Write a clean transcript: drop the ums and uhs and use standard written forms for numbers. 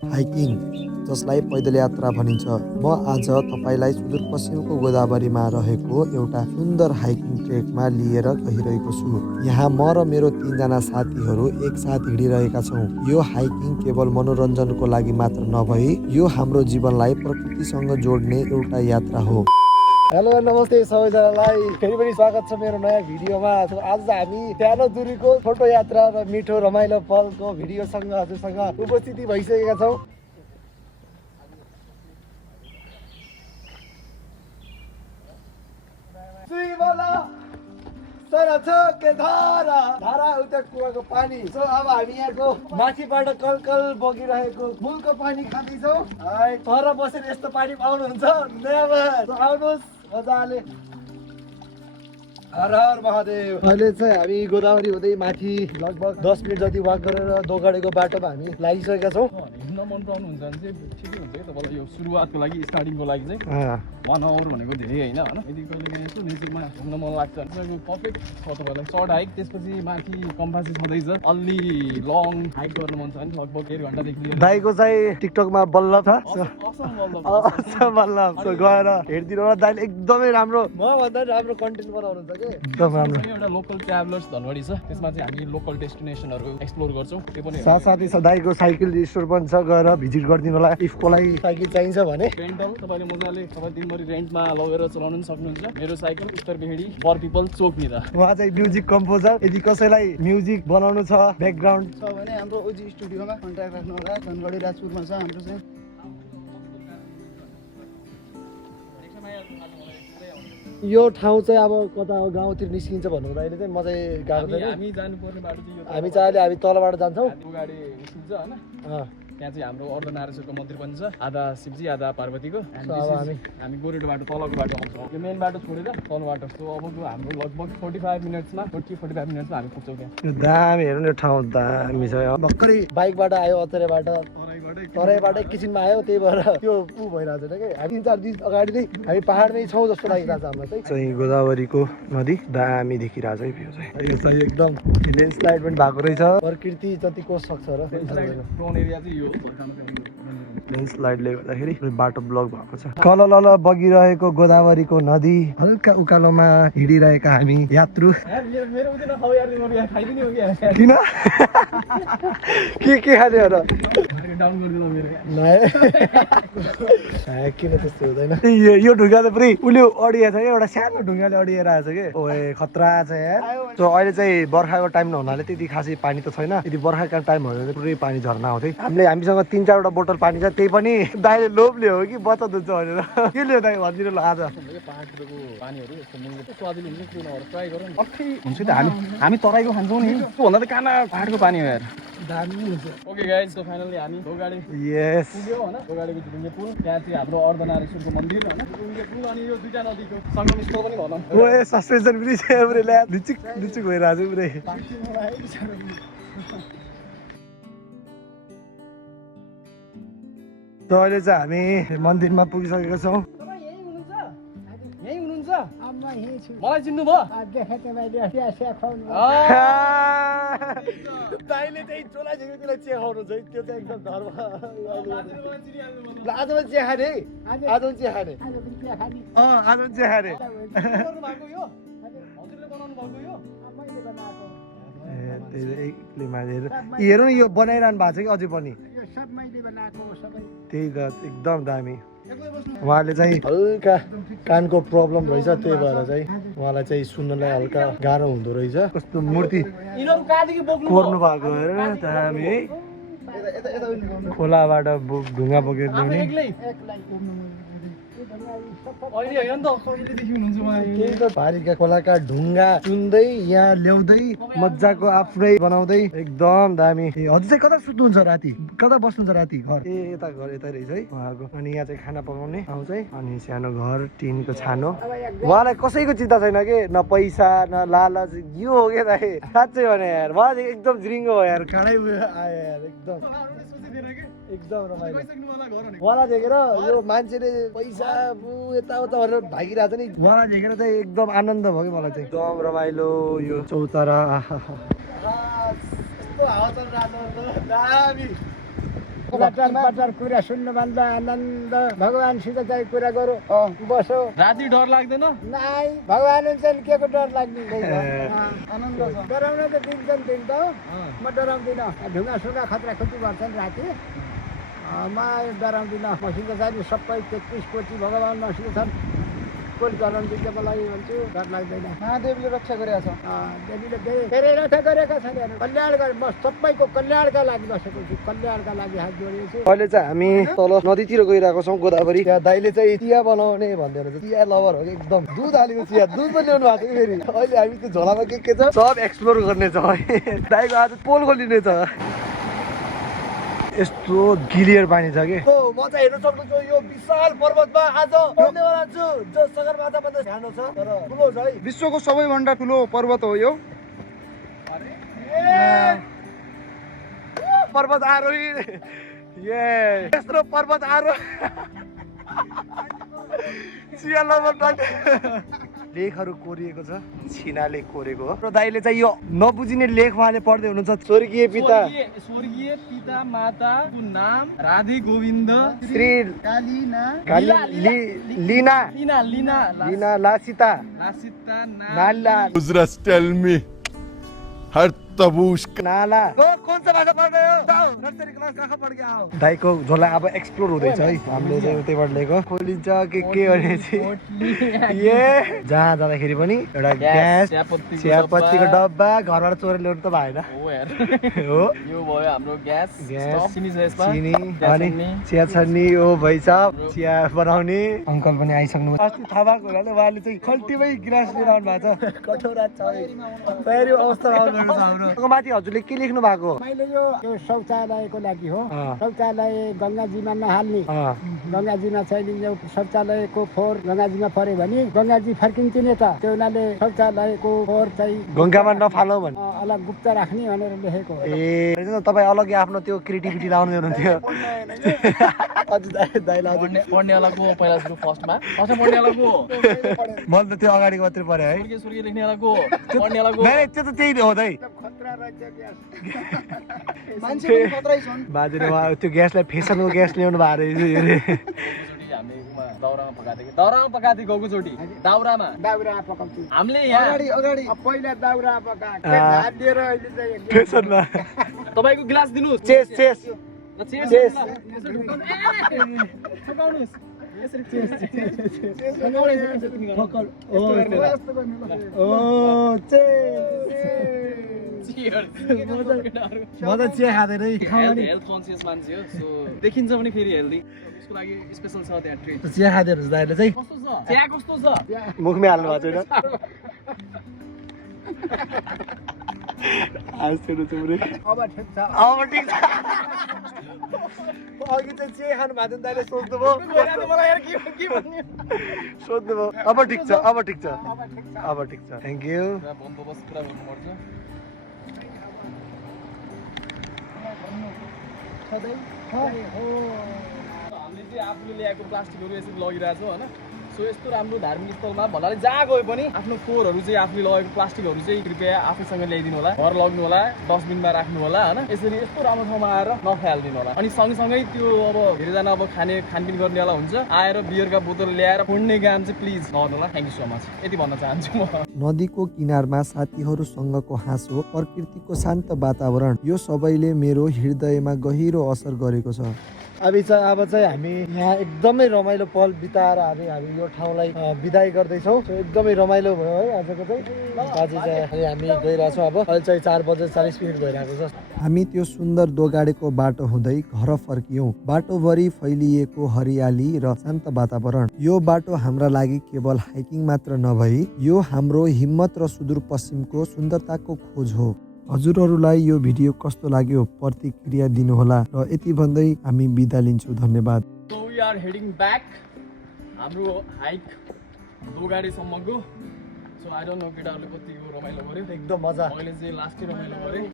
Hiking जसलाई पैदल यात्रा भनिन्छ। म आज तपाईँलाई सुदूरपश्चिमको गोदावरीमा रहेको एउटा सुन्दर हाइकिङ ट्रेकमा लिएर गइरहेको छु। यहाँ म र मेरो 3 जना साथीहरू एकसाथ हिँडिरहेका छौँ। यो हाइकिङ केवल मनोरञ्जनको लागि मात्र नभई यो हाम्रो जीवनलाई प्रकृतिसँग जोड्ने एउटा यात्रा हो। हेलो नमस्ते सबैजनालाई, फेरि पनि स्वागत छ मेरो नयाँ भिडियोमा। आज हामी सानो दूरीको छोटो यात्रा र मिठो रमाइलो पलको भिडियोसँग हजुरसँग उपस्थिति भइसकेका छौँ। धारा उता कुवाको पानी। सो अब हामी यहाँको माथिबाट कलकल बगिरहेको मूलको पानी खाँदैछौँ। तर बसेर यस्तो पानी पाउनुहुन्छ नेभर। आउनुहोस् मजाले। हर हर महादेव। अहिले चाहिँ हामी गोदावरी हुँदै माथि लगभग 10 मिनट जति वाक गरेर दोगाडेको बाटोमा हामी लागिसकेका छौँ। हिँड्न मन पराउनुहुन्छ भने चाहिँ ठिकै हुन्छ कि तपाईँलाई यो सुरुवातको लागि स्टार्टिङको लागि चाहिँ 1 आवर भनेको धेरै होइन यदि कहिले यसो नजिकमा घुम्न मन लाग्छ भने पर्फेक्ट छ तपाईँलाई। सर्ट हाइक, त्यसपछि माथि कम्पासी छँदैछ। अलि लङ हाइक गर्न मन छ भने लगभग 1 घन्टादेखि लिएर दाइको चाहिँ टिकटकमा बल्ल छ बल्ल गएर हेरिदिनु होला। दाइले एकदमै राम्रो, म भन्दा राम्रो कन्टेन्ट बनाउनुहुन्छ कि एकदम राम्रो। एउटा लोकल ट्राभलर्स धनगढी छ, त्यसमा चाहिँ हामी लोकल डेस्टिनेसनहरू एक्सप्लोर गर्छौँ। त्यो पनि साथसाथै दाइको साइकल स्टोर पनि छ, गएर भिजिट गरिदिनु होला इफ कसलाई साइकल चाहिन्छ भने। रेन्टल तपाईँले मजाले तपाईँ दिनभरि रेन्टमा लगेर चलाउनु पनि सक्नुहुन्छ। मेरो साइकल उत्तर बेहेडी बर पिपल चोकनिर। उहाँ चाहिँ म्युजिक कम्पोजर। यदि कसैलाई म्युजिक बनाउनु छ, ब्याकग्राउन्ड छ भने हाम्रो ओजी स्टुडियोमा कन्ट्याक्ट राख्नु होला। धनगढी राजपुरमा छ हाम्रो चाहिँ। यो ठाउँ चाहिँ अब कता गाउँतिर निस्किन्छ भन्नु हुँदाखेरि चाहिँ म चाहिँ गएको छैन। हामी जानुपर्ने बाटो चाहिँ यो हामी चाहिँ अहिले हामी तलबाट जान्छौँ। गाडी निस्किन्छ होइन। त्यहाँ चाहिँ हाम्रो अर्धनारेश्वरको मन्दिर पनि छ, आधा शिवजी आधा पार्वतीको। हामी गोरेटो बाटो तलको बाटो आउँछौँ। यो मेन बाटो छोडेर तल बाटो। सो अबको हाम्रो लगभग 45 मिनट्समा 45 मिनट्समा हामी पुग्छौँ त्यहाँ। यो दामी हेर्नु, यो ठाउँ दामी छ। भर्खरै बाइकबाट आयो, अचरेबाट तराईबाट एकैछिनमा आयो, त्यही भएर त्यो भइरहेको छैन कि। हामी 3-4 दिन अगाडि नै हामी पहाडमै छौँ जस्तो लागिरहेको छ हामीलाई चाहिँ। गोदावरीको नदी दामी देखिरहेको छ है भ्यू चाहिँ। यो चाहिँ एकदम ल्यान्डस्लाइड पनि भएको रहेछ। प्रकृति जति कोस सक्छ र प्रोन एरिया चाहिँ यो ल्यान्डस्लाइडले गर्दाखेरि बाटो ब्लक भएको छ। कलल बगिरहेको गोदावरीको नदी, हल्का उकालोमा हिँडिरहेका हामी यात्रु। किन के खाने र किन त्यस्तो हुँदैन। यो ढुङ्गा त पुरै उसले अडिया छ क्या, एउटा सानो ढुङ्गाले अडिएर आएको छ कि। ओए खतरा छ यार। सो अहिले चाहिँ बर्खाको टाइम नहुनाले त्यति खासै पानी त छैन। यदि बर्खाको टाइम हो भने पुरै पानी झर्ना आउँथ्यो। हामीसँग 3-4वटा बोतल पानी छ, त्यही पनि दाइले लोभले हो कि बच्चा दुध भनेर। के लियो दाइ भनिदिनु ल आज। हुन्छ त हामी तराईको खान्छौँ नि, त्योभन्दा त काना पाहाडको पानी हो यार। ओके गाइज, सो फाइनली हामी दोगाडी पुग्यो होइन। दोगाडीको झुलुङ्गे पुल, त्यहाँ चाहिँ हाम्रो अर्धनारेश्वरको मन्दिर होइन। झुलुङ्गे पुल अनि यो दुईटा नदीको सङ्गम स्थल पनि भनौँ। ओए सस्पेन्सन पनि छ पुरै ल्या ढिचिक भइरहेको छ पुरै। अहिले चाहिँ हामी मन्दिरमा पुगिसकेका छौँ। मलाई चिन्नु भयो? दाइले चाहिँ चोलाइसक्यो, त्यसलाई चिया खाउनु चाहिँ त्यो चाहिँ एकदम धर्म। आज पनि चिया खाने, आज पनि चिया खाने, आज पनि चिया खाने। हेरौँ न, यो बनाइरहनु भएको छ कि अझै पनि। त्यही त एकदम दामी। उहाँले चाहिँ हल्का कानको प्रब्लम रहेछ, त्यही भएर चाहिँ उहाँलाई चाहिँ सुन्नलाई हल्का गाह्रो हुँदो रहेछ। कस्तो मूर्ति कोर्नु भएको हेर दामी है। खोलाबाट ढुङ्गा बोकेर ल्याउने। पारीका खोलाका ढुङ्गा चुन्दै यहाँ ल्याउँदै मजाको आफ्नै बनाउँदै एकदम दामी। हजुर चाहिँ कता सुत्नुहुन्छ राति, कता बस्नुहुन्छ राति? घर यता घर यता रहेछ है उहाँको। अनि यहाँ चाहिँ खाना पकाउने ठाउँ चाहिँ, अनि सानो घर टिनको छानो। उहाँलाई कसैको चिन्ता छैन कि, न पैसा न लालच। यो हो क्या दाइ, साँच्चै भने यार उहाँ चाहिँ एकदम जिरिङ्गो हो यार। काँडै आयो यार एकदम एकदम रमाइलो। उहाँलाई देखेर यो मान्छेले पैसा यताउता भनेर भागिरहेको छ नि, उहाँलाई देखेर चाहिँ एकदम आनन्द भयो कि मलाई चाहिँ। एकदम रमाइलो यो चौतारा। पटार कुरा सुन्नुभन्दा आनन्द भगवानसित चाहिँ कुरा गरौँ बसो राति डर लाग्दैन नाइ भगवान हुन्छ नि के को डर लाग्ने आनन्द छ डराउन त दिन्छन् दिन त म डराउँदिनँ ढुङ्गा सुङ्गा खतरा खुती गर्छन् राति म डराउँदिनँ मसित चाहिँ सबै 33 कोटी भगवान मसित छन् कोही डराउनु दिन्छ मलाई भन्छु डर लाग्दैन महादेवले रक्षा गरेका छ देवीले धेरै रक्षा गरेका छन् कल्याणका म सबैको कल्याणका लागि बसेको छु कल्याणका लागि हात जोडेको छु अहिले चाहिँ हामी तल नदीतिर गइरहेको छौँ गोदावरी त्यहाँ दाइले चाहिँ चिया बनाउने भन्दै हुनुहुन्छ चिया लभर हो कि एकदम दुध हालेको चिया दुध पनि ल्याउनु भएको छ फेरि अहिले हामी त्यो झोलामा के छ सब एक्सप्लोर गर्ने छ है दाइको आज पोल खोलिने छ यस्तो क्लियर पानी छ कि म चाहिँ हेर्न सक्छु यो विशाल पर्वतमा आज हिँड्नेवाला छु जो सगरमाथा भन्दा सानो छ तर ठुलो छ है विश्वको सबैभन्दा ठुलो पर्वत हो यो पर्वत आरोही यस्तो पर्वत चिया लभर लेखहरू कोरिएको छ छिनाले कोरेको हो र दाइले चाहिँ यो नबुझिने लेख उहाँले पढ्दै हुनुहुन्छ स्वर्गीय पिता माताको नाम राधे गोविन्द श्री लीना लासिता नाला tell me हर तबूश नाला कौन सा भाषा पढ रहे हो जाओ नर्सरी क्लास कहाँ पढ के आओ दाइको झोला अब एक्सप्लोर हुँदैछ है हामीले चाहिँ उतैबाट लिएको खोलिन्छ के भनेपछि ए जहाँ जाँदाखेरि पनि एउटा ग्यास चियापत्तीको डब्बा घरबाट चोरेर ल्याउनु त भएन हो यो भयो हाम्रो ग्यास चिनी अनि चिया छन्नी ओ भाइ साहब चिया बनाउने अङ्कल पनि आइसक्नु अस्ति थाहा भएको हुनाले उहाँले चाहिँ खल्टीमै गिलास लिएर आउनु भएको छ कटौरा तयारी अवस्थामा आउनु हाम्रो माथि हजुरले के लेख्नु भएको मैले यो शौचालयको लागि हो शौचालय गङ्गाजीमा नहाल्ने गङ्गाजीमा चाहिँ यो शौचालयको फोहोर गङ्गाजीमा पर्यो भने गङ्गाजी फर्किन्छ नि त त्यो हुनाले शौचालयको फोहोर चाहिँ गङ्गामा नफालौ भने अलग गुप्त राख्ने भनेर लेखेको हो ए तपाईँ अलग्गै आफ्नो त्यो क्रिएटिभिटी लाउनु हुनुहुन्थ्यो पढ्नेवाला को पहिला सुरु फर्स्टमा पढ्नेवाला को मैले त त्यो अगाडिको मात्रै पढेँ है स्वर्गीय लेख्नेवाला को पढ्नेवाला को त्यो त त्यही हो है बाजेले उहाँ त्यो ग्यासलाई फेसनको ग्यास ल्याउनु भएको रहेछ दाउरामा पकाएको गएको चोटि दाउरामा पकाउँछु हामीले यहाँ अगाडि पहिला दाउरा पकाएको भात दिएर अहिले चाहिँ फेसनमा तपाईको गिलास दिनुस् चेस म त चिया खाँदैन हेल्थ कन्सियस मान्छे हो सो देखिन्छ भने फेरि हेल्दी उसको लागि स्पेशल छ त्यहाँ ट्रिट चिया खाँदैहरू दाइले चाहिँ कस्तो छ चिया कस्तो छ मुखमै हाल्नु भएको छैन आज त्यो चुम्रे अब ठिक छ अघि चाहिँ चिया खानु भएको थियो दाइले सोध्नुभयो सोध्नुभयो अब ठिक छ थ्याङ्क यू बन्दोबस्त पुरा गर्नुपर्छ हामीले चाहिँ आफूले ल्याएको प्लास्टिकहरू यसरी लगिरहेको छौँ होइन सो यस्तो राम्रो धार्मिक स्थलमा भन्नाले जहाँ गए पनि आफ्नो फोहोरहरू चाहिँ आफूले लगेको प्लास्टिकहरू चाहिँ कृपया आफैसँग ल्याइदिनु होला घर लग्नु होला डस्टबिनमा राख्नु होला होइन यसरी यस्तो राम्रो ठाउँमा आएर नफ्यालिदिनु होला अनि सँगसँगै त्यो अब धेरैजना अब खानपिन गर्नेवाला हुन्छ आएर बियरका बोतल ल्याएर फोड्ने काम चाहिँ प्लिज नगर्नु होला थ्याङ्क यू सो मच यति भन्न चाहन्छु म नदीको किनारमा साथीहरूसँगको हाँसो प्रकृतिको शान्त वातावरण यो सबैले मेरो हृदयमा गहिरो असर गरेको छ अब चाहिँ हामी यहाँ एकदमै रमाइलो पल बिताएर हामी यो ठाउँलाई बिदाई गर्दैछौँ एकदमै रमाइलो भयो है आजको चाहिँ आज चाहिँ हामी गइरहेछौँ अब अहिले चाहिँ 4:40 भइरहेको छ हामी त्यो सुन्दर दोगाडेको बाटो हुँदै घर फर्कियौँ बाटोभरि फैलिएको हरियाली र शान्त वातावरण यो बाटो हाम्रा लागि केवल हाइकिङ मात्र नभई यो हाम्रो हिम्मत र सुदूरपश्चिमको सुन्दरताको खोज हो हजुरहरूलाई यो भिडियो कस्तो लाग्यो प्रतिक्रिया दिनुहोला र यति भन्दै हामी बिदा लिन्छौँ धन्यवाद so we are heading back हाम्रो हाइक दोगाडेसम्मको सो आई डोन्ट नो केटाहरूले कतिको रमाइलो गर्यो एकदम मजा मैले चाहिँ लास्टै रमाइलो गरेँ